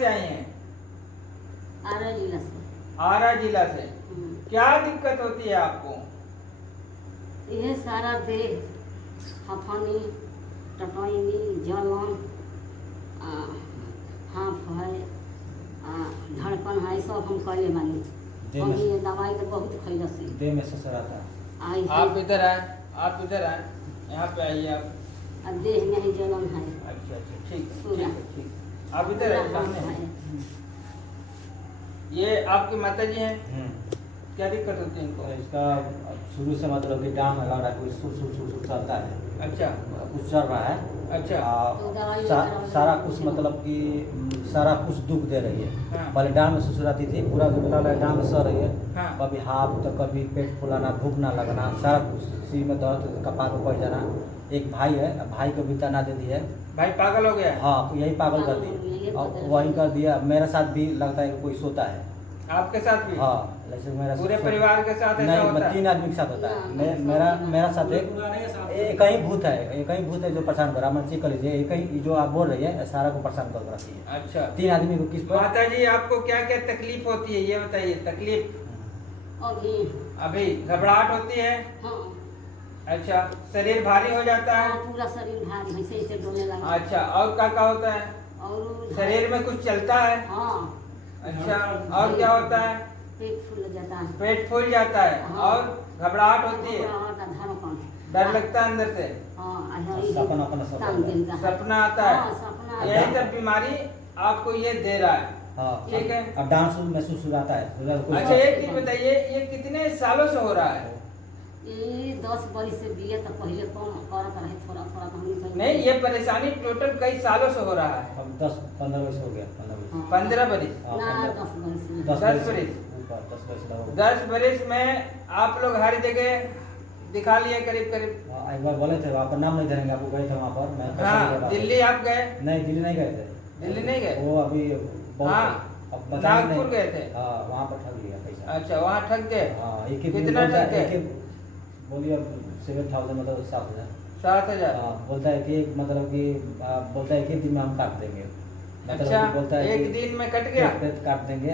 से आई हैं? आरा जिला से। आरा जिला से। क्या दिक्कत होती है आपको? यह सारा देह हफानी, टटोइनी, जलन, हाथ है, धड़कन है, सब हम कहले बानी। हम ये दवाई तो बहुत खैला से देह में ससराता। आप इधर आए, आप इधर आए, यहाँ पे आइए आप। अब देह में ही जलन है। अच्छा अच्छा, ठीक है पूरा। ठीक है ठीक। आप इधर आए, सामने है। आइए। ये आपकी माता जी हैं? क्या दिक्कत होती है इनको? तो इसका शुरू से मतलब कि डांग लग रहा है, कोई सुर सुर सुर सुर चलता है, अच्छा कुछ चल रहा है। अच्छा। तो दवाई सारा कुछ मतलब कि सारा कुछ दुख दे रही है। हाँ। पहले डांग में सुसुराती थी, पूरा जो मिला डांग में सह रही है। हाँ। कभी हाथ तो कभी पेट फुलाना, भूख ना लगना, सारा कुछ सिर में दर्द, कपार में पड़ जाना। एक भाई है, भाई को भी तना दे दी है। भाई पागल हो गया है? हाँ, यही पागल कर दी और वही कर दिया। मेरे साथ भी लगता है कि कोई सोता है। आपके साथ भी? हाँ, जैसे मेरा पूरे परिवार के साथ ऐसा नहीं, होता है? 3 आदमी के साथ होता है। मेरा साथ एक ही भूत है, एक ही भूत है जो परेशान कर रहा है। चेक कर लीजिए, एक ही जो आप बोल रही है सारा को परेशान कर रखी है। अच्छा। 3 आदमी को किस पर? माता जी आपको क्या क्या तकलीफ होती है ये बताइए। तकलीफ अभी अभी घबराहट होती है? हाँ, अच्छा। शरीर भारी हो जाता है? पूरा शरीर भारी ऐसे ऐसे डोलने लगा। अच्छा। और क्या होता है? और शरीर में कुछ चलता है? हाँ, अच्छा। और क्या होता है? पेट फूल जाता है। पेट फूल जाता है? हाँ। और घबराहट होती है? धड़कन, डर लगता है अंदर से? हाँ, सपना अपना सब टांग देता है। सपना आता है? हाँ, सपना आता यही है। सब बीमारी आपको ये दे रहा है? हाँ, ठीक है। अब डांस महसूस हो जाता है। अच्छा, एक चीज बताइए, ये कितने सालों से हो रहा है? ये 10 बरस से बिया तो पहले कौन करत रहे, थोड़ा थोड़ा तो हमनी कहीं- नहीं, ये परेशानी टोटल कई सालों से हो रहा है? अब 10-15 वर्ष हो गया। 15 बरस? ना 10 बरस में। 10 वर्ष। 10 वर्ष लगा। 10 बरस में आप लोग हर जगह दिखा लिए करीब करीब? हाँ, एक बार बोले थे, आपका नाम नहीं धरेंगे, आपको गए थे वहाँ पर। मैं पैसा नहीं दे हाँ। रहा था। दिल्ली आप गए? नहीं, दिल्ली नहीं गए थे। दिल्ली नहीं गए? वो अभी हाँ, अब बताएंगे नागपुर नहीं। गए थे? हाँ, वहाँ पर ठग लिया पैसा। अच्छा, वहाँ ठग गए? हाँ, कितना ठग गए? बोलिए 7,000 मतलब 7,000। 7,000? हाँ, बोलता है कि मतलब कि बोलता है कि दिन में हम काट देंगे। मतलब अच्छा, कि बोलता है एक कि दिन में कट गया? पेट काट देंगे।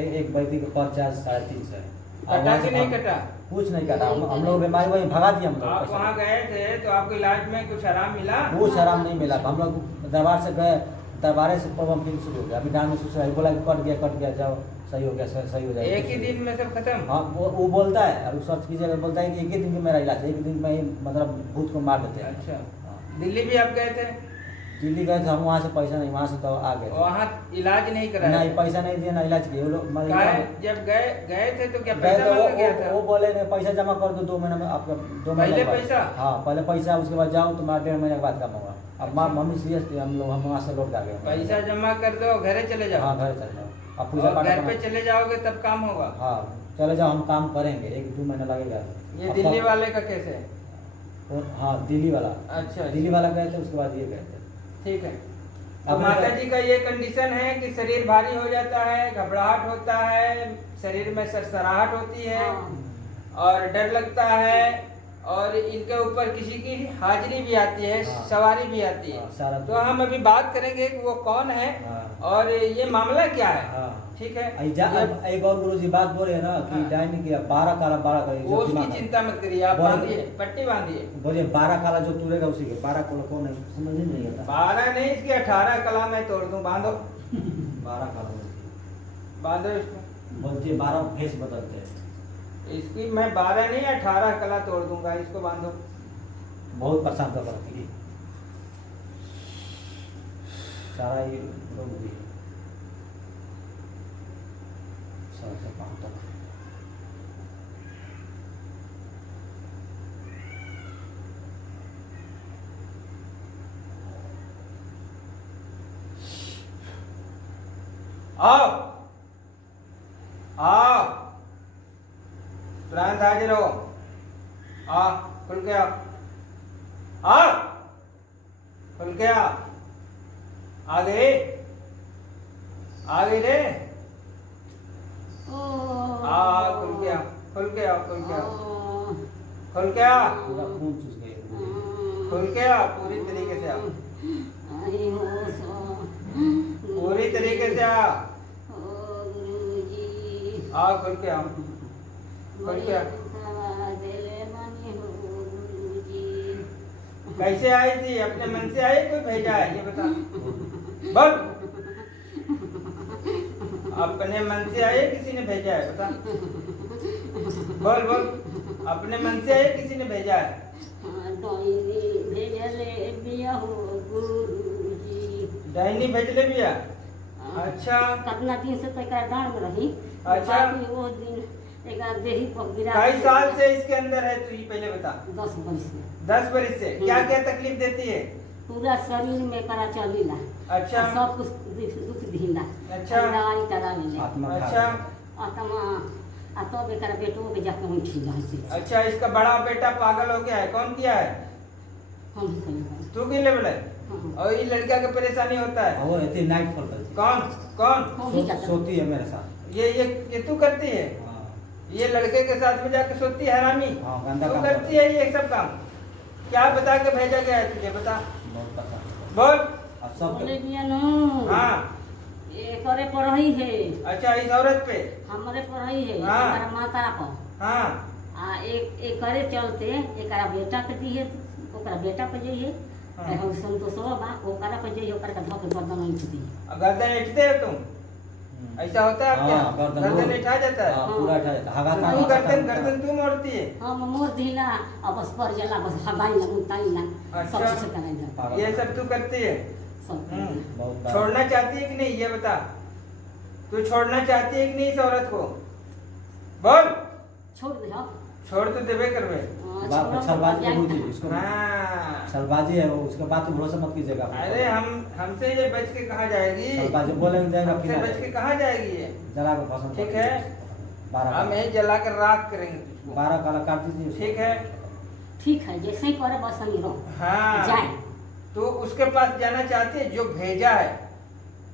एक व्यक्ति का पर चार्ज 350 है। और कटा वहाँ कि से नहीं हम- कटा? कुछ नहीं कटा। हम लोग बीमारी वहीं भगा दिए। हम आप लोग वहाँ गए थे तो आपको इलाज में कुछ आराम मिला? कुछ आराम नहीं मिला। हम लोग दरबार से गए, दरबार से प्रॉब्लम फिर शुरू हो गया। अभी डांस में सुसुराई बोला कि कट गया, जाओ सही हो गया, सही हो जाएगा। एक ही दिन में सब खत्म? हाँ, वो बोलता है। और सर्च कीजिएगा, बोलता है कि एक ही दिन में मेरा इलाज है, एक दिन में ही मतलब भूत को मार देते हैं। अच्छा। हाँ। दिल्ली भी आप गए थे? दिल्ली गए थे हम, वहाँ से पैसा नहीं, वहाँ से तो आ गए थे। वहाँ इलाज नहीं कराया? नहीं, पैसा नहीं दिया, ना इलाज किया वो लोग। जब गए थे तो क्या गए पैसा तो मांगा गया था? वो बोले नहीं, पैसा जमा कर दो 2 महीने में, आपका 2 महीने पहले के बाद। पैसा? हाँ, पहले पैसा, उसके बाद जाओ तुम्हारा 1.5 महीने के बाद कम होगा। अब मम्मी सीरियस थी, हम वहाँ से लौट के आ गए। पैसा जमा कर दो, घरे चले जाओ। हाँ, घर चले जाओ। अब पूजा और पाठ घर अपना- पे चले जाओगे तब काम होगा? हाँ, चले जाओ, हम काम करेंगे, 1-2 महीना लगेगा। ये अब दिल्ली तब- वाले का कैसे है? हाँ, दिल्ली वाला। अच्छा। दिल्ली वाला गए थे, उसके बाद ये गए थे। ठीक है। तो अब माता मैं- जी का ये कंडीशन है कि शरीर भारी हो जाता है, घबराहट होता है, शरीर में सरसराहट होती है हाँ। और डर लगता है, और इनके ऊपर किसी की हाजिरी भी आती है, हाँ। सवारी भी आती है। हाँ, सारा तो हम अभी बात करेंगे कि वो कौन है हाँ। और ये मामला क्या है। हाँ। ठीक है। अब एक और गुरु जी बात बोले ना कि हाँ। डायनी की 12 काला 12 का वो उसकी चिंता मत करिए, आप बोले- बांधिए, पट्टी बांधिए। बोलिए 12 काला जो तुरेगा उसी के 12 काला कौन है, समझ ही नहीं आता। 12 नहीं, इसकी 18 कला मैं तोड़ दूं। बांधो 12 काला बांधो इसको। बोलते 12 भेष बदलते हैं। इसकी मैं 12 नहीं 18 कला तोड़ दूंगा, इसको बांधो। बहुत परेशान कर रखी है सारा ये लोग भी सर से पाँव तक। आओ आओ, तुरंत हाजिर हो। आ, खुल के आओ, आओ, खुल के आओ। आ गई रे। आ, खुल के आओ, खुल के आओ, खुल के आओ, खुल के आओ, पूरा खून चूस गए। खुल के आओ, पूरी तरीके से आओ। पूरी तरीके से आ। ओ गुरुजी आओ खुल के आओ, खुल के आओ। देले मानी हो गुरुजी। कैसे आई थी? अपने मन से आई, कोई भेजा है? ये बता। बोल, अपने मन से आई, किसी ने भेजा है? बता, बोल बोल, अपने मन से आई, किसी ने भेजा है? डाइनी भेजले बिया हो गुरुजी। डाइनी भेजले बिया? अच्छा, कितना दिन से तो एक डांड में रही। अच्छा। बाकी वो दिन एक देही पर गिरा। कई साल से इसके अंदर है तू? ये पहले बता। 10 वर्ष से। 10 बरस से। क्या क्या तकलीफ देती है? पूरा शरीर में करा चलीला। अच्छा, सब कुछ दुख दिला। अच्छा। दवाई करा ले। आत्मा अच्छा, आत्मा आ तो बेकार बेटो के जाके वहीं ठीक है। अच्छा। इसका बड़ा बेटा पागल हो गया है, कौन किया है? हम ही करेंगे। तू की लेवल है? हाँ। और ये लड़का को परेशानी होता है? वो इतनी नाइट फॉल करती कौन कौन? हम ही करते। सोती है मेरे साथ। ये तू करती है? हाँ, ये लड़के के साथ में जाके सोती है हरामी? हाँ, गंदा तू काम करती है ये सब काम? क्या बता के भेजा गया है तुझे? बता, बहुत पसंद। बोल। और सब बोले बिया नो। हाँ, ये करे पढ़ई है। अच्छा। इस औरत पे? हमरे पढ़ई है। हाँ। हमारा मातारा पर। हाँ, आ एक करे चलते एकरा बेटा के दिए, ओकरा बेटा पे जइए। हाँ। हम संतोषवा बा ओकरा पे जइए, ओकरा के धक गर्दन उठ दी। गर्दन उठते हो तुम? ऐसा होता है? हाँ, क्या गर्दन गर्दन मोड़- उठा जाता है? हाँ, पूरा उठा जाता है। हगा तू तागा गर्दन सकता है। गर्दन तू मोड़ती है? हम मोर दिला अब बस पर जला बस हगाई ना मुताई ना सब अच्छा। कुछ कराई जा पागल। ये सब तू करती है? सब। बहुत बार। छोड़ना चाहती है कि नहीं? ये बता, तू छोड़ना चाहती है कि नहीं इस औरत को? बोल। छोड़ दे हाँ। छोड़ तो देवे करवे। बाप छोड़ो छलबाजी तो बहुत जाए ही इसको। हाँ, छलबाजी है वो, उसके बात पे भरोसा मत कीजिएगा। अरे हमसे ये बच के कहाँ जाएगी? छलबाजी बोलेंगे जाएगा हमसे फिर बच के कहाँ जाएगी ये? जला के फसल। ठीक है। 12 हम यही जला कर राख करेंगे तुझको। 12 काला काट दीजिए उसको। ठीक है? ठीक है जैसे ही करे बस हम रहो हाँ, जाए। तो उसके पास जाना चाहती है जो भेजा है?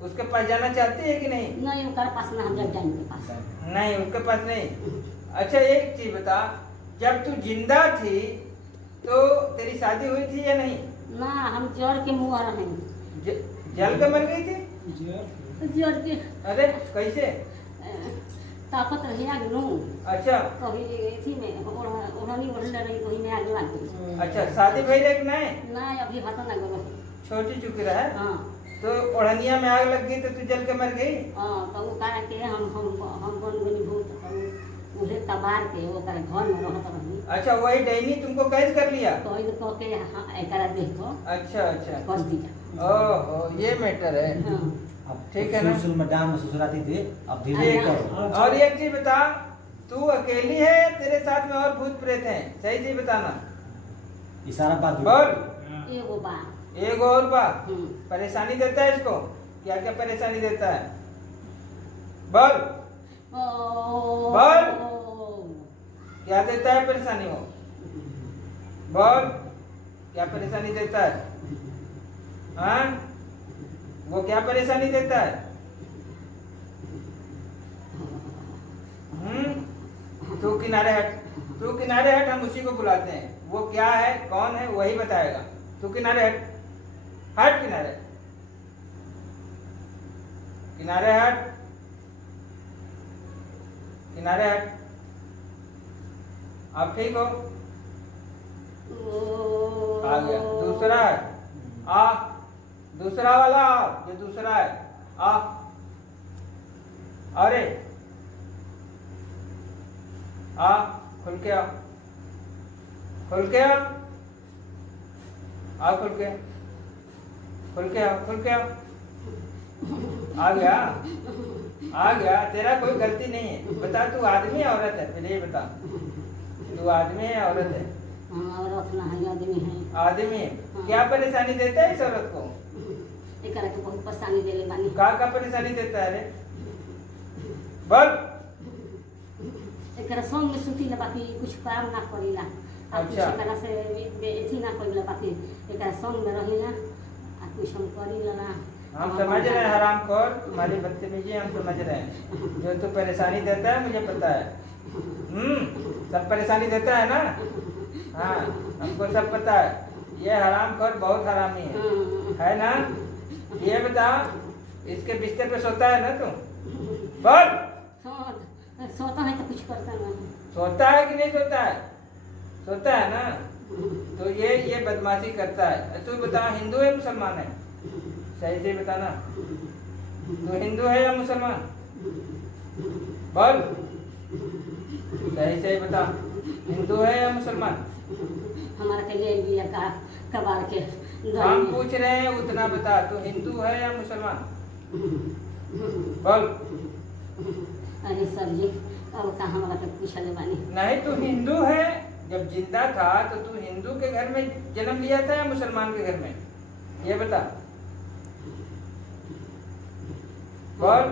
उसके पास जाना चाहती है कि नहीं? नहीं ओकर पास ना हम जब जाए उनके पास। नहीं, उसके पास नहीं। अच्छा, एक चीज बता, जब तू जिंदा थी तो तेरी शादी हुई थी या नहीं? ना हम जड़ के मुँह रहे जल के मर गई थी? जड़ के अरे कैसे? ताकत रही आग नू अच्छा, कभी एथी में ओढ़नी ओढ़ले रही वही में आग लग गई। अच्छा। शादी भइले कि नहीं? ना अभी हाथ ना गलो। छोटी चुकी रहे हाँ तो ओढ़निया में आग लग गई तो तू जल के मर गई? हाँ तो वो कहा के हम बन गनी भूत उहे तबार के ओकर घर में रहत रही। अच्छा, वही डैनी तुमको कैद कर लिया? तो इधर कह के हाँ एकरा देखो अच्छा अच्छा। कर दिया। ओहो, ये मैटर है। हाँ अब ठीक है ना? शुरू में डांड में ससुराती थी, अब धीरे ठीक धीरे है। करो। और एक चीज बता, तू अकेली है, तेरे साथ में और भूत प्रेत हैं? सही चीज बताना। इशारा बात बोल। एगो बा। एक और बा। हम्म। परेशानी देता है इसको? क्या क्या परेशानी देता है? बोल। बोल। क्या देता है परेशानी वो? बोल। क्या परेशानी देता है? हाँ, वो क्या परेशानी देता है? तू किनारे हट, तू किनारे हट, हम उसी को बुलाते हैं। वो क्या है, कौन है, वही बताएगा। तू किनारे हट, हट किनारे, किनारे हट, किनारे हट। आप ठीक हो? आ गया। दूसरा है, आ, दूसरा वाला आ, ये दूसरा है, आ, अरे आ, खुल के आ, खुल के आ, खुल के, खुल के आ, खुल के आ गया, आ गया। तेरा कोई गलती नहीं है। बता, तू आदमी है औरत है? पहले ये बता, तू आदमी है औरत है? औरत ना है आदमी है। आदमी है। क्या परेशानी देता है इस औरत को? एकरा के बहुत परेशानी देले बानी। का परेशानी देता है रे? बोल। एकरा संग में सुती ला बाकी कुछ काम ना करीला। आ कुछ अच्छा। एकरा से एथी ना करीला बाकी एकरा संग में रहिला आ कुछ हम करीला ना। हम समझ रहे हैं हरामखोर, तुम्हारी बदतमीजी हम समझ रहे हैं। जो तू परेशानी देता है मुझे पता है। सब परेशानी देता है ना? हाँ, हमको सब पता है। ये हरामखोर बहुत हरामी है ना? ये बता, इसके बिस्तर पे सोता है ना तू? बोल। सोता है तो कुछ करता नहीं। सोता है कि नहीं सोता है? सोता है ना? तो ये बदमाशी करता है। तू बता, हिंदू है मुसलमान है? सही से बताना। तू हिंदू है या मुसलमान? बोल, सही से बता, हिंदू है या मुसलमान? हमारा के ले लिया का कबार के हम पूछ रहे हैं उतना बता, तू हिंदू है या मुसलमान? बोल। अरे सर जी, अब कहाँ हमारा के पूछले बानी। नहीं, तू हिंदू है? जब जिंदा था तो तू हिंदू के घर में जन्म लिया था या मुसलमान के घर में? ये बता। बोल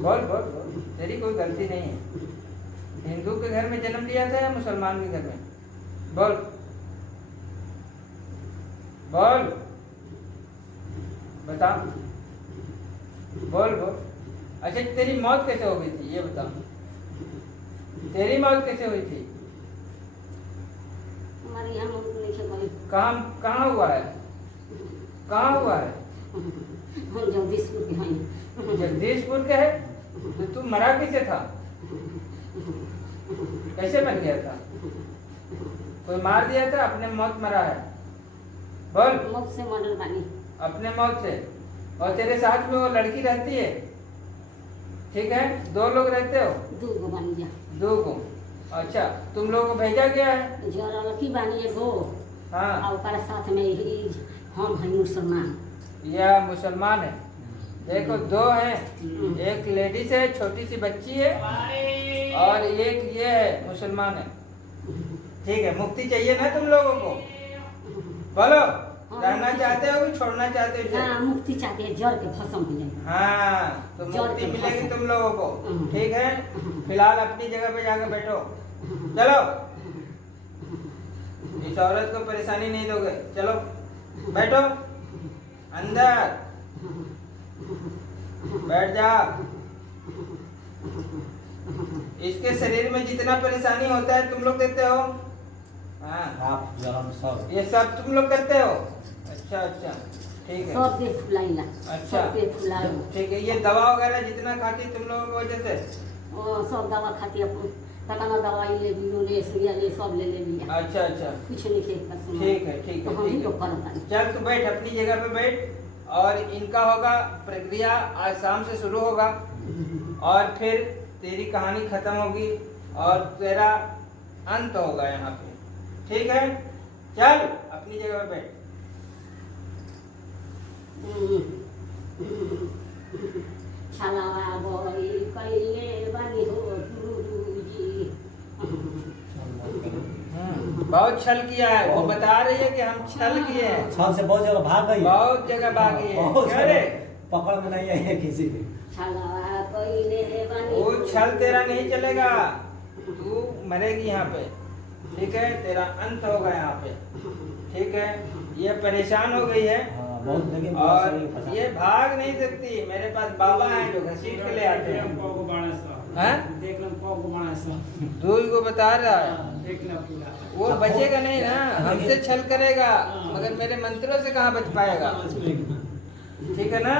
बोल बोल बोल, तेरी कोई गलती नहीं है। हिंदू के घर में जन्म लिया था या मुसलमान के घर में? बोल बोल, बता, बोल बोल। अच्छा, तेरी मौत कैसे हो गई थी ये बता। तेरी मौत कैसे हुई थी? हमारे यहाँ मौत नहीं है भाई। कहाँ हुआ है? कहाँ हुआ है? हम जगदीशपुर के हैं। जगदीशपुर के है? तो तू मरा कैसे था? कैसे मर गया था? कोई मार दिया था? अपने मौत मरा है? बोल। मौत से मरल बानी। अपने मौत से? और तेरे साथ में वो लड़की रहती है? ठीक है, 2 लोग रहते हो? 2 गो बानी जा। 2 को? अच्छा, तुम लोगों को भेजा गया है? जो लड़की बानी है 2। हाँ। और ओकरा साथ में ही हम हैं मुसलमान। यह मुसलमान है। देखो, 2 हैं, एक लेडीज है, छोटी सी बच्ची है, और एक ये है, मुसलमान है। ठीक है, मुक्ति चाहिए ना तुम लोगों को? बोलो, रहना चाहते हो कि छोड़ना चाहते हो इसे? हाँ, मुक्ति चाहते हैं, जड़ के भस्म हो जाए। हाँ, तो जड़ मुक्ति के मिलेगी भस्म। तुम लोगों को। ठीक है, फिलहाल अपनी जगह पे जाकर बैठो। चलो, इस औरत को परेशानी नहीं दोगे। चलो बैठो, अंदर बैठ जा। इसके शरीर में जितना परेशानी होता है तुम लोग देते हो? हाँ, आप जलन सब ये सब तुम लोग करते हो? अच्छा अच्छा, ठीक है। सब देह फुलाइला। अच्छा, सब देह फुला। ठीक है। ये दवा वगैरह जितना खाती तुम लोगों की वजह से? सब दवा खाती है। तकाना दवाई ले बिनो ले सुइया ले सब ले लिया। अच्छा अच्छा, कुछ नहीं खेत का। ठीक है ठीक तो है हम ही ठीक लोग है। करता है। चल तू बैठ, अपनी जगह पे बैठ। और इनका होगा प्रक्रिया, आज शाम से शुरू होगा, और फिर तेरी कहानी खत्म होगी और तेरा अंत होगा यहाँ पे। ठीक है, चल अपनी जगह पे बैठ। छलावा बोई कइले बानी हो गुरुजी। बहुत छल किया है, वो बता रही है कि हम छल किए हैं। छल से बहुत जगह भाग गई। बहुत जगह भागी है। बहुत क्या रे? जगह पकड़ में नहीं आई है किसी की। छलावा कइले बानी। वो छल तेरा नहीं चलेगा, तू मरेगी यहाँ पे। ठीक है, तेरा अंत होगा यहाँ पे। ठीक है, ये परेशान हो गई है हाँ, बहुत लेकिन बहुत और सारी पसंद। ये भाग नहीं सकती। मेरे पास बाबा हैं जो घसीट के ले आते हैं। हैं? दूध को बता रहा है, वो बचेगा नहीं ना, हमसे छल करेगा, मगर मेरे मंत्रों से कहाँ बच पाएगा। ठीक है ना?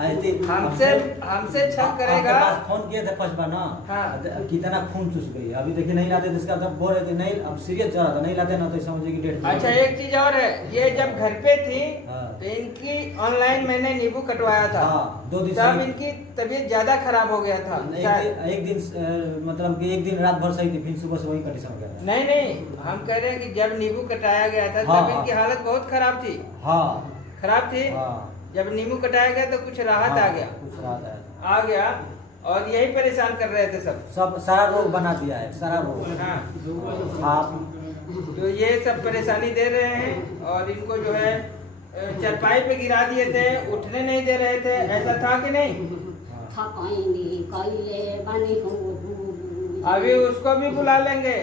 आई थी हमसे छल करेगा। आपके पास फोन किए थे फर्स्ट बार ना। हाँ। कितना खून चूस गई है। अभी देखिए नहीं लाते तो इसका मतलब बोल रहे थे नहीं, अब सीरियस जा रहा था, नहीं लाते ना तो समझे कि डेट। अच्छा, एक चीज और है, ये जब घर पे थी हाँ। तो इनकी ऑनलाइन मैंने नींबू कटवाया था। हाँ, 2 दिन तब से इनकी तबीयत ज्यादा खराब हो गया था। एक दिन मतलब कि एक दिन रात भर सही थी, फिर सुबह से वही कंडीशन हो गया था। नहीं नहीं, हम कह रहे हैं कि जब नींबू कटाया गया था हाँ, तब इनकी हालत बहुत खराब थी। हाँ खराब थी। हाँ, जब नींबू कटाया गया तो कुछ राहत हाँ, आ गया। कुछ राहत आया। आ गया, और यही परेशान कर रहे थे सब। सारा रोग बना दिया है, सारा रोग। हाँ, आप तो ये सब परेशानी दे रहे हैं, और इनको जो है चरपाई पे गिरा दिए थे, उठने नहीं दे रहे थे। ऐसा था कि नहीं? थकाइनी कइले बानी हो गुरुजी। अभी उसको भी बुला लेंगे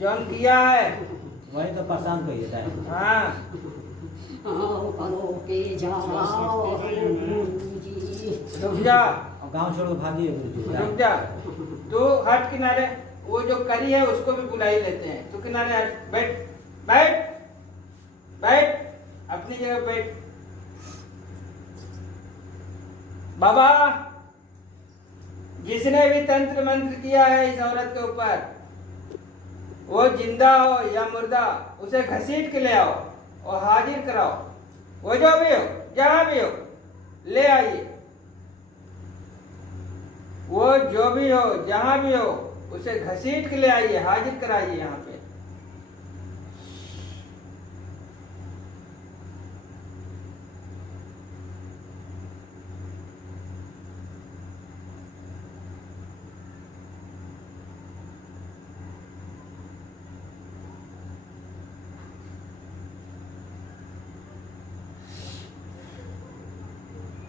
जो किया है। वही तो परेशान करिए टाइम। हाँ, करो के जाओ गुरुजी। रुक जा, और गांव छोड़ के भागिए गुरुजी। रुक जा, तू हट किनारे। वो जो करी है उसको भी बुला ही लेते हैं। तू किनारे हट, बैठ बैठ बैठ। अपनी जगह बैठ। बाबा, जिसने भी तंत्र मंत्र किया है इस औरत के ऊपर, वो जिंदा हो या मुर्दा, उसे घसीट के ले आओ और हाजिर कराओ। वो जो भी हो, जहां भी हो, ले आइए। वो जो भी हो, जहां भी हो, उसे घसीट के ले आइए, हाजिर कराइए यहाँ पे।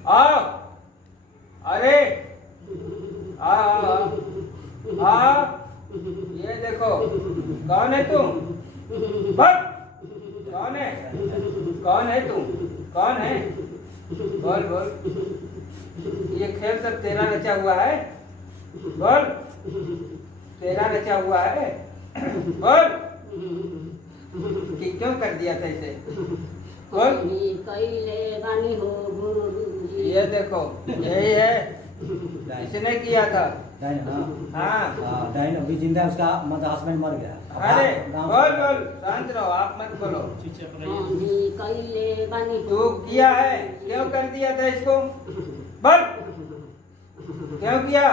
आओ, अरे आओ, ये देखो, कौन है तुम? बट कौन है? कौन है तुम? कौन है? बोल बोल। ये खेल सब तेरा रचा हुआ है? बोल, तेरा रचा हुआ है? बोल, कि क्यों कर दिया था इसे? बोल। ये देखो, यही है, इसने किया था। हाँ, डाइन अभी जिंदा है, उसका मतलब हस्बैंड मर गया। अरे बोल बोल, शांत रहो, आप मत बोलो। तू किया है, क्यों कर दिया था इसको? बोल, क्यों किया?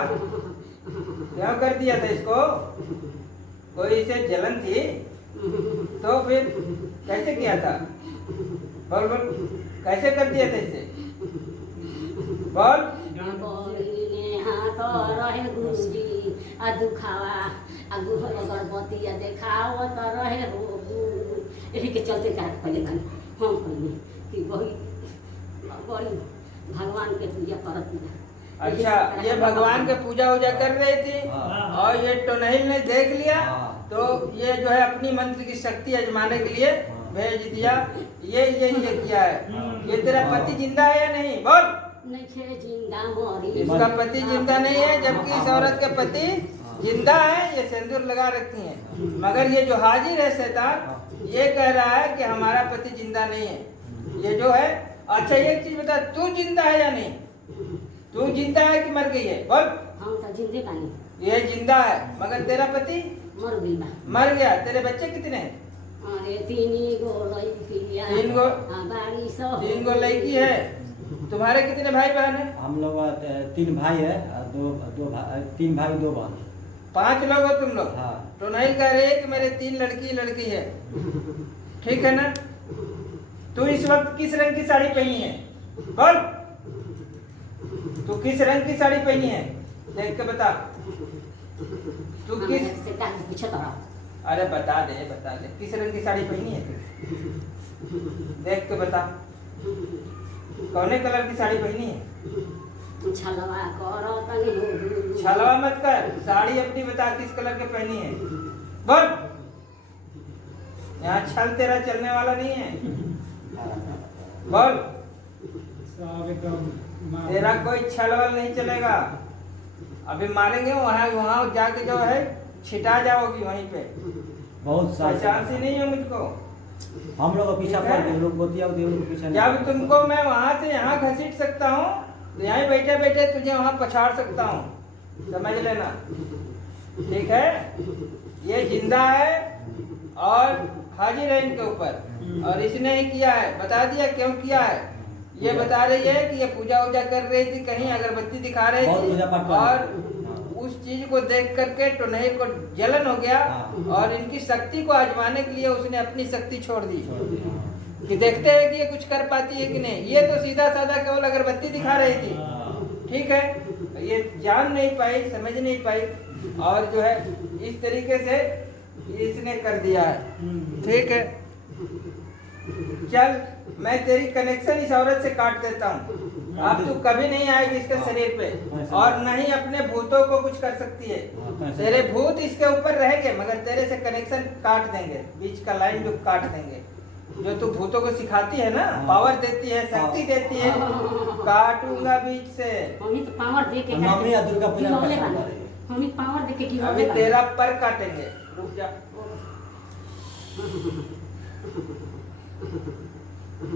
क्यों कर दिया था इसको? कोई इसे जलन थी तो फिर कैसे किया था? बोल बोल, कैसे कर दिया था इसे? बोल। रहे गुरुजी आ दुखावा आ गुह अगरबत्ती आ देखाव त रहे हो यही के चलते काट पहले हम कहने कि बड़ी भगवान के पूजा करत। अच्छा, ये भगवान के पूजा उजा कर रही थी और ये टोनहिल ने देख लिया तो ये जो है अपनी मंत्र की शक्ति आजमाने के लिए भेज दिया। ये किया है। ये तेरा पति जिंदा है या नहीं? बोल। नहीं जिंदा मोरी। इसका पति जिंदा नहीं है, जबकि इस औरत के पति जिंदा है। ये सिंदूर लगा रखी है, मगर ये जो हाजिर है शैतान, ये कह रहा है कि हमारा पति जिंदा नहीं है। ये जो है, अच्छा एक चीज बता, तू जिंदा है या नहीं? तू जिंदा है कि मर गई है? बोल। हम तो जिंदे बानी। ये जिंदा है, मगर तेरा पति मर गई बा। मर गया। तेरे बच्चे कितने हैं? अरे तीन गो लड़की है। तुम्हारे कितने भाई बहन है? हम लोग 3 भाई है, तीन भाई 2 बहन। 5 लोग हो तुम लोग? हाँ। तो नहीं कह रहे कि मेरे 3 लड़की है, ठीक है ना? तू इस वक्त किस रंग की साड़ी पहनी है? बोल, तू किस रंग की साड़ी पहनी है? देख के बता। तू किस से पूछे तो अरे बता दे किस रंग की साड़ी पहनी है तू? देख के बता, कौने कलर की साड़ी पहनी है? छलवा करो तनी हो। छलवा मत कर, साड़ी अपनी बता किस कलर की पहनी है? बोल। यहाँ छल तेरा चलने वाला नहीं है। बोल। तेरा कोई छलवल नहीं चलेगा। अभी मारेंगे, वहाँ जाके जो है छिटा जाओगी वहीं पे। बहुत पहचान से नहीं है मुझको। हम लोग पीछा पड़ गए, लोग गोतिया को पीछे। जब तुमको मैं वहां से यहाँ घसीट सकता हूँ, तो यहीं बैठे बैठे तुझे वहां पछाड़ सकता हूँ, समझ लेना, ठीक है? ये जिंदा है और हाजिर है इनके ऊपर, और इसने ही किया है। बता दिया क्यों किया है। ये बता रही है कि ये पूजा उजा कर रही थी, कहीं अगरबत्ती दिखा रही थी, और उस चीज को देख करके टोनहिल को जलन हो गया, और इनकी शक्ति को आजमाने के लिए उसने अपनी शक्ति छोड़ दी कि देखते हैं कि ये कुछ कर पाती है कि नहीं। ये तो सीधा साधा केवल अगरबत्ती दिखा रही थी, ठीक है? ये जान नहीं पाई, समझ नहीं पाई, और जो है इस तरीके से इसने कर दिया है, ठीक है? चल, मैं तेरी कनेक्शन इस औरत से काट देता हूँ। अब तू कभी नहीं आएगी इसके शरीर पे, और न ही अपने भूतों को कुछ कर सकती है। तेरे भूत इसके ऊपर रहेंगे, मगर तेरे से कनेक्शन काट देंगे, बीच का लाइन जो काट देंगे। जो तू भूतों को सिखाती है ना, पावर देती है, शक्ति देती है, काटूंगा बीच से। हमें तो पावर दे के दुर्गा पूजा हमें पावर दे के अभी तेरा पर काटेंगे, रुक जा। इसको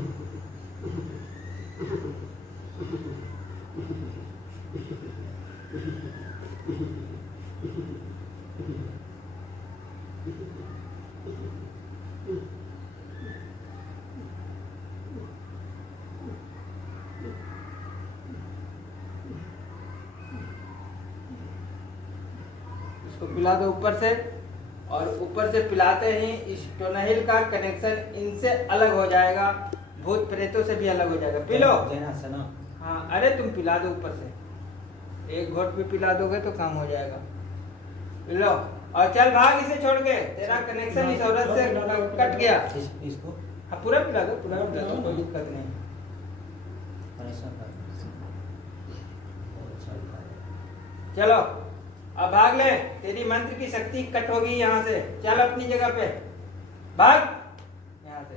पिला दो ऊपर से, और ऊपर से पिलाते ही इस टोनाहिल का कनेक्शन इनसे अलग हो जाएगा, भूत प्रेतों से भी अलग हो जाएगा। P low. हाँ, अरे तुम पिला दो ऊपर से, एक घोट भी पिला दोगे तो काम हो जाएगा। पी लो और चल भाग इसे छोड़ के, तेरा कनेक्शन इस औरत से कट गया। इसको हाँ पूरा पिला दो, पूरा पिला दो, कोई दिक्कत नहीं। चलो अब भाग ले, तेरी मंत्र की शक्ति कट होगी यहाँ से। चल अपनी जगह पे भाग यहाँ से।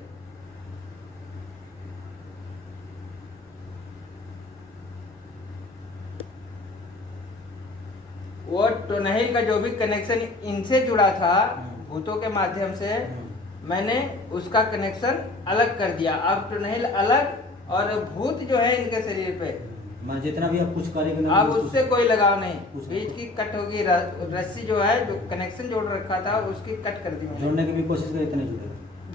वो टोनाहिल का जो भी कनेक्शन इनसे जुड़ा था भूतों के माध्यम से, मैंने उसका कनेक्शन अलग कर दिया। अब टोनाहिल अलग और भूत जो है इनके शरीर पे, मैं जितना भी अब कुछ करेंगे ना, अब उससे कोई लगाव नहीं। बीच की कट होगी, रस्सी जो है जो कनेक्शन जोड़ रखा था उसकी कट कर दी मैंने। जोड़ने की भी कोशिश करें, इतने जुड़े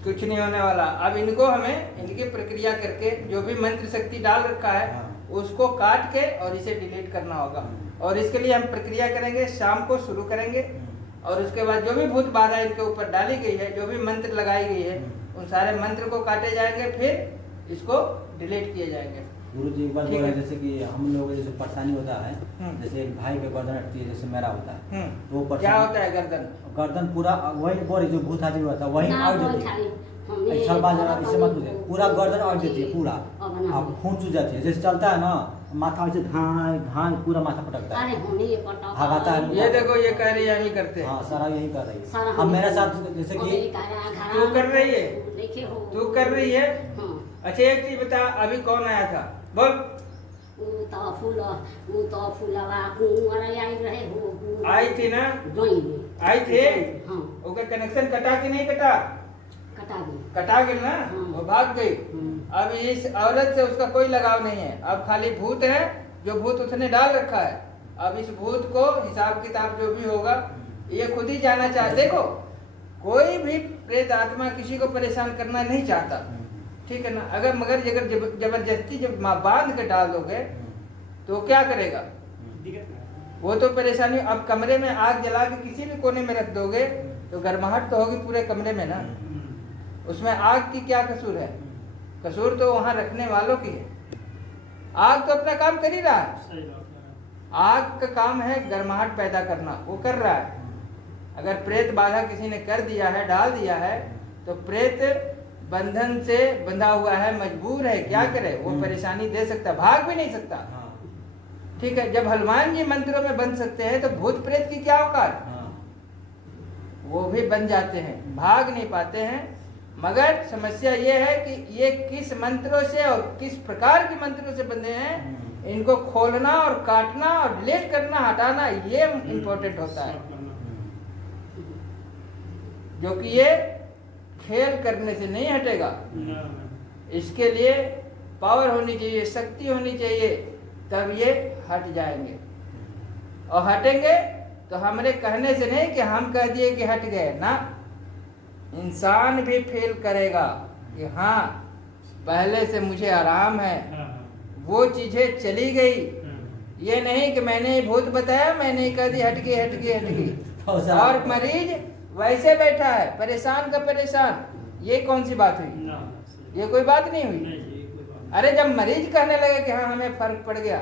कुछ नहीं होने वाला। अब इनको हमें इनकी प्रक्रिया करके जो भी मंत्र शक्ति डाल रखा है उसको काट के और इसे डिलीट करना होगा। और इसके लिए हम प्रक्रिया करेंगे, शाम को शुरू करेंगे। और उसके बाद जो भी भूत बाधा इनके ऊपर डाली गई है, जो भी मंत्र लगाई गई है, उन सारे मंत्र को काटे जाएंगे, फिर इसको डिलीट किए जाएंगे। गुरु जी एक बार ठीक बोला, है। जैसे कि हम लोग जैसे परेशानी होता है, जैसे एक भाई के गर्दन हटती है, जैसे मेरा होता है, तो वो क्या होता है गर्दन? गर्दन पूरा वही बोरी जो भूत हाजिर हुआ था वही ना आग बोल देती है। खाली, हम ये अच्छा बात जरा अपना इससे मत पूछे, पूरा गर्दन आग देती है पूरा, अब ना अब खून चूस जाती है। जैसे चलता है ना, माथा से धाए धाए पूरा माथा पटकता है, अरे होने ये पटा भगाता है। ये देखो, ये कह रही है हम ही करते हैं। हाँ सारा यही कर रही सारा है। अब मेरे साथ जैसे कि तू कर रही है? देखे हो तू कर रही है? हाँ अच्छा एक चीज बता, अभी कौन आया था बोल? वो तो फूलवा कुंवर आई रहे हो आई थी ना? जोई आई थे? हाँ ओके, कनेक्शन कटा कि नहीं कटा? कटा दी कटा गई ना, हाँ। वो भाग गई। अब इस औरत से उसका कोई लगाव नहीं है, अब खाली भूत है जो भूत उसने डाल रखा है। अब इस भूत को हिसाब किताब जो भी होगा ये खुद ही जाना चाहता। देखो कोई भी प्रेत आत्मा किसी को परेशान करना नहीं चाहता, ठीक है ना? अगर मगर जबरदस्ती जब बांध के डाल दोगे तो क्या करेगा वो? तो परेशानी। अब कमरे में आग जला के किसी भी कोने में रख दोगे तो गर्माहट तो होगी पूरे कमरे में ना, उसमें आग की क्या कसूर है? कसूर तो वहां रखने वालों की है। आग तो अपना काम कर ही रहा है, आग का काम है गर्माहट पैदा करना, वो कर रहा है। अगर प्रेत बाधा किसी ने कर दिया है, डाल दिया है, तो प्रेत बंधन से बंधा हुआ है, मजबूर है, क्या करे? वो परेशानी दे सकता, भाग भी नहीं सकता, ठीक है? जब हनुमान जी मंत्रों में बन सकते हैं तो भूत प्रेत की क्या औकात? वो भी बन जाते हैं, भाग नहीं पाते हैं। मगर समस्या ये है कि ये किस मंत्रों से और किस प्रकार के मंत्रों से बंधे हैं, इनको खोलना और काटना और डिलीट करना, हटाना, ये इम्पोर्टेंट होता है। जो कि ये खेल करने से नहीं हटेगा, इसके लिए पावर होनी चाहिए, शक्ति होनी चाहिए, तब ये हट जाएंगे। और हटेंगे तो हमारे कहने से नहीं कि हम कह दिए कि हट गए ना, इंसान भी फील करेगा कि हाँ पहले से मुझे आराम है, वो चीजें चली गई। ये नहीं कि मैंने भूत बताया, मैंने कह दी हट गई हट गई हट गई, और मरीज वैसे बैठा है परेशान का परेशान। ये कौन सी बात हुई? ये कोई बात नहीं हुई। अरे जब मरीज कहने लगे कि हाँ हमें फर्क पड़ गया,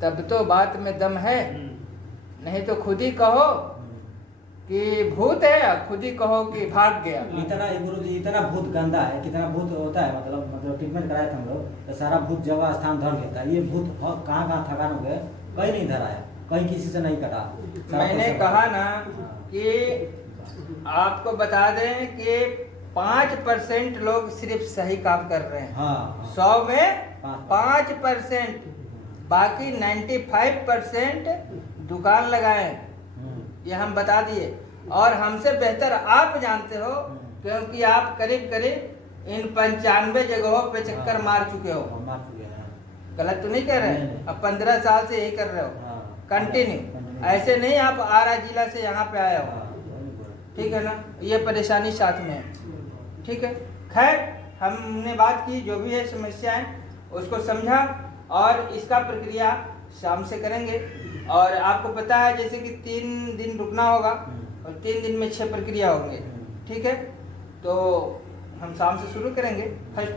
तब तो बात में दम है। नहीं तो खुद ही कहो कि भूत है, खुद ही कहो कि भाग गया। इतना गुरु जी, इतना भूत गंदा है, कितना भूत होता है, मतलब ट्रीटमेंट कराए थे हम लोग, तो सारा भूत जगह स्थान धर लेता है। ये भूत कहाँ कहाँ थकान हो गए, कहीं नहीं धराया, कहीं किसी से नहीं कटा। मैंने कहा ना कि आपको बता दें कि 5% लोग सिर्फ सही काम कर रहे हैं। 100 में 5%, बाकी 95% दुकान लगाए, ये हम बता दिए। और हमसे बेहतर आप जानते हो, क्योंकि आप करीब करीब इन 95 जगहों पे चक्कर मार चुके हो। मार चुके हैं। गलत तो नहीं कर रहे? नहीं। अब 15 साल से यही कर रहे हो हाँ। कंटिन्यू। ऐसे नहीं आप आरा जिला से यहाँ पे आए हो, हाँ, ठीक है ना? ये परेशानी साथ में है, ठीक है। खैर हमने बात की, जो भी है समस्याएं उसको समझा, और इसका प्रक्रिया शाम से करेंगे। और आपको पता है जैसे कि 3 दिन रुकना होगा और 3 दिन में 6 प्रक्रिया होंगे, ठीक है। तो हम शाम से शुरू करेंगे। फर्स्ट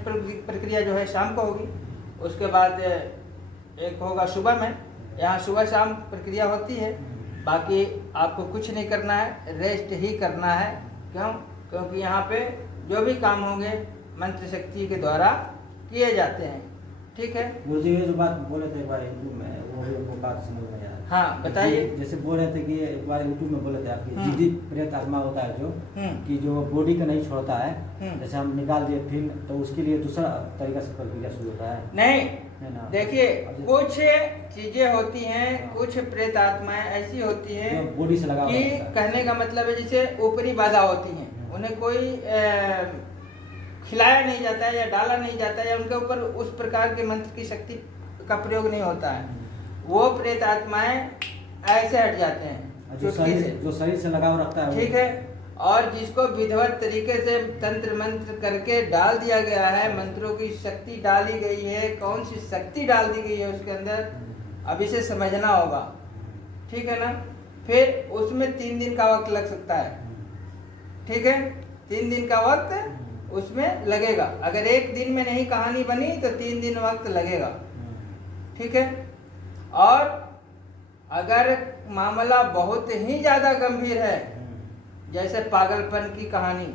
प्रक्रिया जो है शाम को होगी, उसके बाद एक होगा सुबह में। यहाँ सुबह शाम प्रक्रिया होती है। बाकी आपको कुछ नहीं करना है, रेस्ट ही करना है। क्यों? क्योंकि यहाँ पे जो भी काम होंगे मंत्र शक्ति के द्वारा किए जाते हैं, ठीक है। गुरु जी ये जो बात बोले थे एक बार हिंदू में, वो भी हमको बात समझ में आया। हाँ बताइए। जैसे बोल रहे थे कि एक बार यूट्यूब में बोले थे आपकी जिद्दी प्रेत आत्मा होता है जो हम्म। कि जो बॉडी का नहीं छोड़ता है, जैसे हम निकाल दिए फिर तो उसके लिए दूसरा तरीका से प्रक्रिया शुरू होता है। नहीं, है ना? देखिए अब कुछ चीजें होती हैं, कुछ प्रेत आत्माएं ऐसी होती हैं जो बॉडी से लगा हुआ कि होता है। कहने का मतलब है जैसे ऊपरी बाधा होती हैं, उन्हें कोई खिलाया नहीं जाता है या डाला नहीं जाता है या उनके ऊपर उस प्रकार के मंत्र की शक्ति का प्रयोग नहीं होता है। वो प्रेत आत्माएं ऐसे हट जाते हैं चुटकी से, जो शरीर से लगाव रखता है, ठीक है। और जिसको विधिवत तरीके से तंत्र मंत्र करके डाल दिया गया है, मंत्रों की शक्ति डाली गई है, कौन सी शक्ति डाल दी गई है उसके अंदर, अब इसे समझना होगा, ठीक है ना। फिर उसमें 3 दिन का वक्त लग सकता है, ठीक है। 3 दिन का वक्त उसमें लगेगा। अगर 1 दिन में नहीं कहानी बनी तो 3 दिन वक्त लगेगा, ठीक है। और अगर मामला बहुत ही ज्यादा गंभीर है, जैसे पागलपन की कहानी,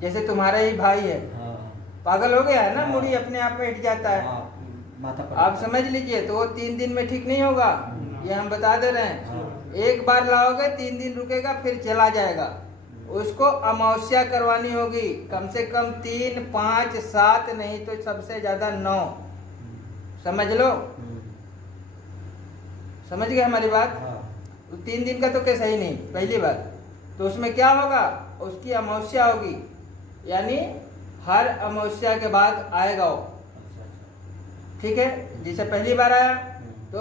जैसे तुम्हारा ही भाई है, पागल हो गया है ना, मुड़ी अपने आप में हिट जाता है, माथा पर आप समझ लीजिए, तो वो 3 दिन में ठीक नहीं होगा, ये हम बता दे रहे हैं। एक बार लाओगे 3 दिन रुकेगा फिर चला जाएगा। उसको अमावस्या करवानी होगी, कम से कम 3, 5, 7 नहीं तो सबसे ज्यादा 9, समझ लो। समझ गए हमारी बात? 3 दिन का तो कैसा ही नहीं, पहली बात। तो उसमें क्या होगा, उसकी अमावस्या होगी, यानी हर अमावस्या के बाद आएगा वो, ठीक है। जैसे पहली बार आया तो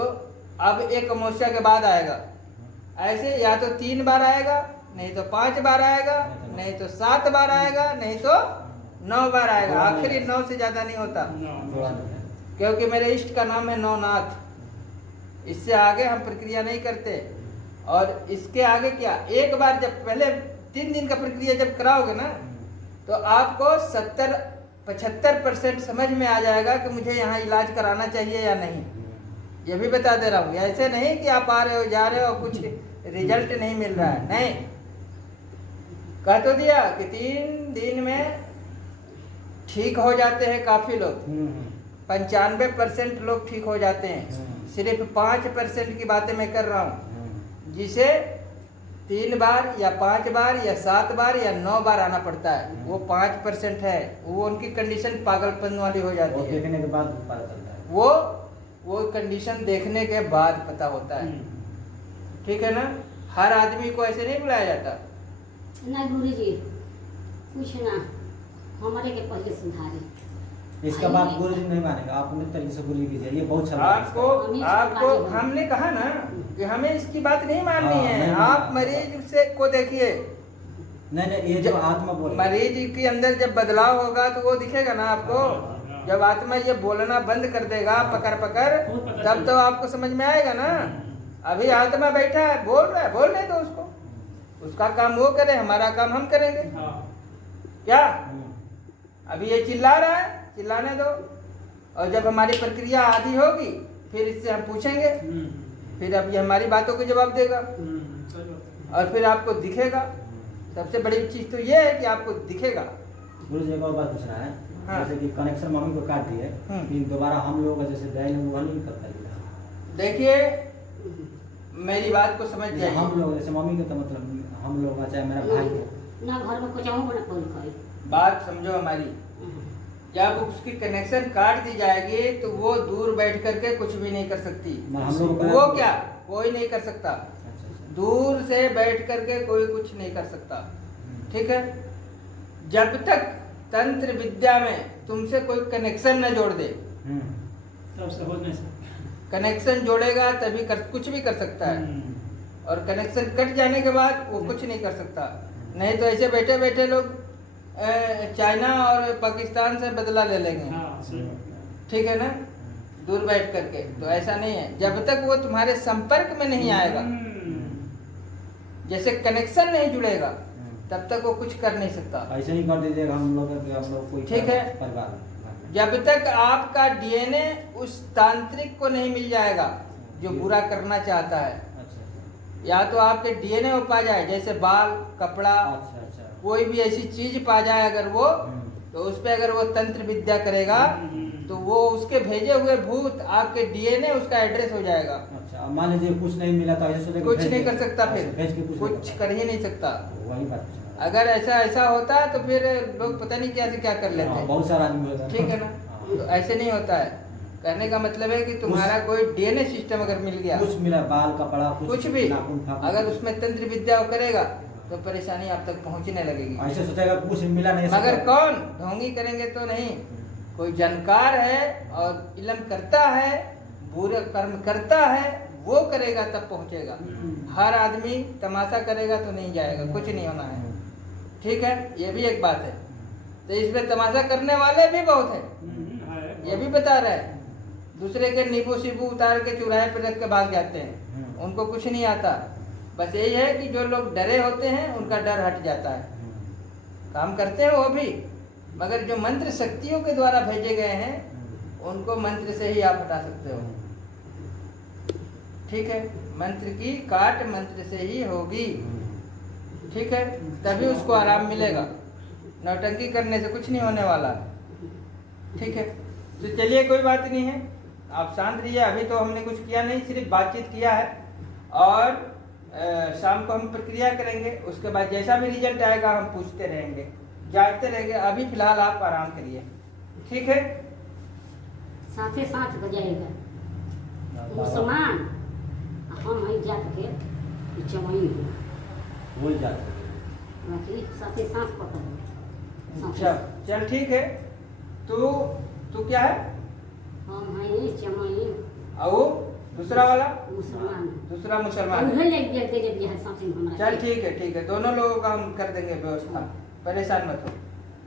अब एक अमावस्या के बाद आएगा। ऐसे या तो 3 बार आएगा, नहीं तो 5 बार आएगा, नहीं तो 7 बार आएगा, नहीं तो 9 बार आएगा। आखिरी 9 से ज्यादा नहीं होता, क्योंकि मेरे इष्ट का नाम है नौनाथ। इससे आगे हम प्रक्रिया नहीं करते। और इसके आगे क्या, एक बार जब पहले 3 दिन का प्रक्रिया जब कराओगे ना, तो आपको 70-75% समझ में आ जाएगा कि मुझे यहाँ इलाज कराना चाहिए या नहीं। ये भी बता दे रहा हूँ, ऐसे नहीं कि आप आ रहे हो जा रहे हो कुछ रिजल्ट नहीं मिल रहा है, नहीं। कह तो दिया कि 3 दिन में ठीक हो जाते हैं काफी लोग, 95% लोग ठीक हो जाते हैं। सिर्फ 5% की बातें मैं कर रहा हूँ, जिसे 3 बार या 5 बार या 7 बार या 9 बार आना पड़ता है, वो 5% है। वो उनकी कंडीशन पागलपन वाली हो जाती है। देखने के बाद पता चलता है, वो कंडीशन देखने के बाद पता होता है, ठीक है ना। हर आदमी को ऐसे नहीं बुलाया जाता। नहीं गुरु जी, कुछ ना, हमारे के पहले सुधारे। इसका बात गुरु जी नहीं मानेगा, आप उन्हें तरीके से गुरु जी कीजिए, ये बहुत अच्छा आपको हमने कहा ना कि हमें इसकी बात नहीं माननी है। आप मरीज से को देखिए, नहीं ये जब आत्मा बोले, मरीज के अंदर जब बदलाव होगा तो वो दिखेगा ना आपको। जब आत्मा ये बोलना बंद कर देगा पकड़ पकड़, तब तो आपको समझ में आएगा ना। अभी आत्मा बैठा है, बोल रहा है, बोलने दो उसको, उसका काम वो करे, हमारा काम हम करेंगे। क्या अभी ये चिल्ला रहा है, चिल्लाने दो। और जब हमारी प्रक्रिया आधी होगी फिर इससे हम पूछेंगे, फिर अब ये हमारी बातों को जवाब देगा और फिर आपको दिखेगा। सबसे बड़ी चीज तो ये है कि आपको दिखेगा। गुरु जी एक और बात पूछना है, हाँ। जैसे कि कनेक्शन मम्मी को काट दिए, फिर दोबारा हम लोगों का जैसे दया वो नहीं करता है। देखिए मेरी बात को समझ जैसे जाइए। हम लोग जैसे मम्मी का तो मतलब हम लोग का चाहे मेरा भाई हो, ना घर में कुछ आहू बना कोई कोई बात समझो हमारी। जब उसकी कनेक्शन काट दी जाएगी तो वो दूर बैठ करके कुछ भी नहीं कर सकती। ना हम लोग वो क्या, कोई नहीं कर सकता। अच्छा। दूर से बैठ करके कोई कुछ नहीं कर सकता, ठीक है। जब तक तंत्र विद्या में तुमसे कोई कनेक्शन न जोड़ दे। तब से हो नहीं सकता। कनेक्शन जोड़ेगा तभी कुछ भी कर सकता है, और कनेक्शन कट जाने के बाद वो कुछ नहीं कर सकता। नहीं तो ऐसे बैठे बैठे लोग चाइना और पाकिस्तान से बदला ले लेंगे, हाँ, सही बात है। ठीक है ना, दूर बैठ करके। तो ऐसा नहीं है, जब तक वो तुम्हारे संपर्क में नहीं आएगा, जैसे कनेक्शन नहीं जुड़ेगा, तब तक वो कुछ कर नहीं सकता। ऐसे ही कर दीजिएगा हम लोग कोई ठीक है। परिवार जब तक आपका डीएनए उस तांत्रिक को नहीं मिल जाएगा जो बुरा करना चाहता है, अच्छा या तो आपके डीएनए में पा जाए, जैसे बाल, कपड़ा, अच्छा अच्छा कोई भी ऐसी चीज पा जाए अगर वो, तो उस पे अगर वो तंत्र विद्या करेगा तो वो उसके भेजे हुए भूत आपके डीएनए उसका एड्रेस हो जाएगा। अच्छा, अब मान लीजिए कुछ नहीं मिला तो ऐसे सोचे कि कुछ भेज नहीं दे- कर सकता, अच्छा, फिर भेज के कुछ कर ही नहीं सकता। वही बात है। अगर ऐसा होता तो फिर लोग पता नहीं क्या से क्या कर लेते हाँ, हैं, बहुत सारा आदमी होता है। ठीक है ना। हाँ। तो ऐसे नहीं होता है। कहने का मतलब है कि तुम्हारा कोई डीएनए सिस्टम अगर मिल गया, कुछ मिला, बाल, कपड़ा, कुछ भी, नाखून, फाखून, अगर उसमें तंत्र विद्या वो करेगा तो परेशानी आप तक पहुंचने लगेगी। ऐसे सोचेगा कुछ मिला नहीं। मगर कौन ढोंगी करेंगे तो नहीं, कोई जानकार है और इल्म करता है, बुरे कर्म करता है, वो करेगा तब पहुंचेगा। हर आदमी तमाशा करेगा तो नहीं जाएगा, कुछ नहीं होना है, ठीक है। ये भी एक बात है। तो इसमें तमाशा करने वाले भी बहुत है, ये भी बता रहे हैं। दूसरे के नींबू सीबू उतार के चुराहे पर रख के भाग जाते हैं, उनको कुछ नहीं आता। बस यही है कि जो लोग डरे होते हैं उनका डर हट जाता है, काम करते हैं वो भी, मगर जो मंत्र शक्तियों के द्वारा भेजे गए हैं उनको मंत्र से ही आप हटा सकते हो, ठीक है। मंत्र की काट मंत्र से ही होगी, ठीक है, तभी उसको आराम मिलेगा। नौटंकी करने से कुछ नहीं होने वाला, ठीक है। तो चलिए, कोई बात नहीं है, आप शांत रहिए। अभी तो हमने कुछ किया नहीं, सिर्फ बातचीत किया है, और शाम को हम प्रक्रिया करेंगे। उसके बाद जैसा भी रिजल्ट आएगा हम पूछते रहेंगे, जांचते रहेंगे। अभी फिलहाल आप आराम करिए, ठीक है। साथे साथ हो जाएगा। मुसलमान हम ही जात के चमई हो, भूल जाते बाकी साथे साथ पकड़। चल ठीक है। तू क्या है? हम हैं चमई और दूसरा वाला मुसलमान। दूसरा मुसलमान उन्हें है। ले गया तेरे बियाह साथे में हमरा। चल ठीक है, दोनों लोगों का हम कर देंगे व्यवस्था, परेशान मत हो,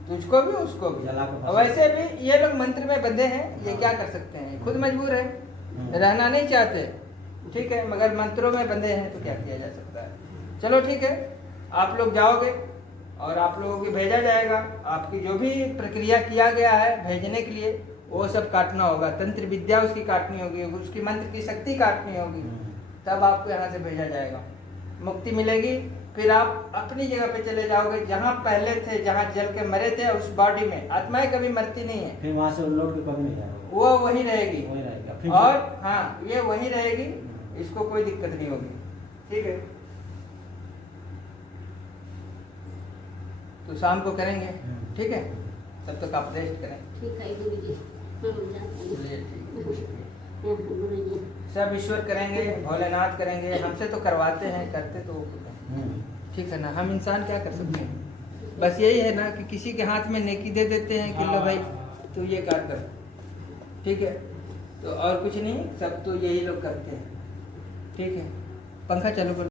तुझको भी उसको भी। जला के और वैसे भी ये लोग मंत्र में बंधे हैं, ये क्या कर सकते हैं, खुद मजबूर है, रहना नहीं चाहते, ठीक है, मगर मंत्रों में बंधे हैं तो क्या किया जा सकता है। चलो ठीक है, आप लोग जाओगे और आप लोगों को भेजा जाएगा। आपकी जो भी प्रक्रिया किया गया है भेजने के लिए वो सब काटना होगा, तंत्र विद्या उसकी काटनी होगी, उसकी मंत्र की शक्ति काटनी होगी, तब आपको यहाँ से भेजा जाएगा, मुक्ति मिलेगी। फिर आप अपनी जगह पे चले जाओगे जहाँ पहले थे, जहाँ जल के मरे थे, उस बॉडी में। आत्माएं कभी मरती नहीं है, फिर वहाँ से लौट के कभी नहीं जाएगा, वो वही रहेगी, वही रहेगा फिर। और हाँ, ये वही रहेगी, इसको कोई दिक्कत नहीं होगी, ठीक है। तो शाम को करेंगे, ठीक है, तब तक आप रेस्ट करें। ठीक है गुरु जी, हम जाते हैं। चलिए, ठीक है। गुरु जी सब ईश्वर करेंगे, भोलेनाथ करेंगे, हमसे तो करवाते हैं, करते तो वो खुद हैं। ठीक है ना, हम इंसान क्या कर सकते हैं। बस यही है ना कि किसी के हाथ में नेकी दे देते हैं कि लो भाई तो ये कार्य कर, ठीक है, तो और कुछ नहीं, सब तो यही लोग करते हैं, ठीक है। पंखा चालू कर।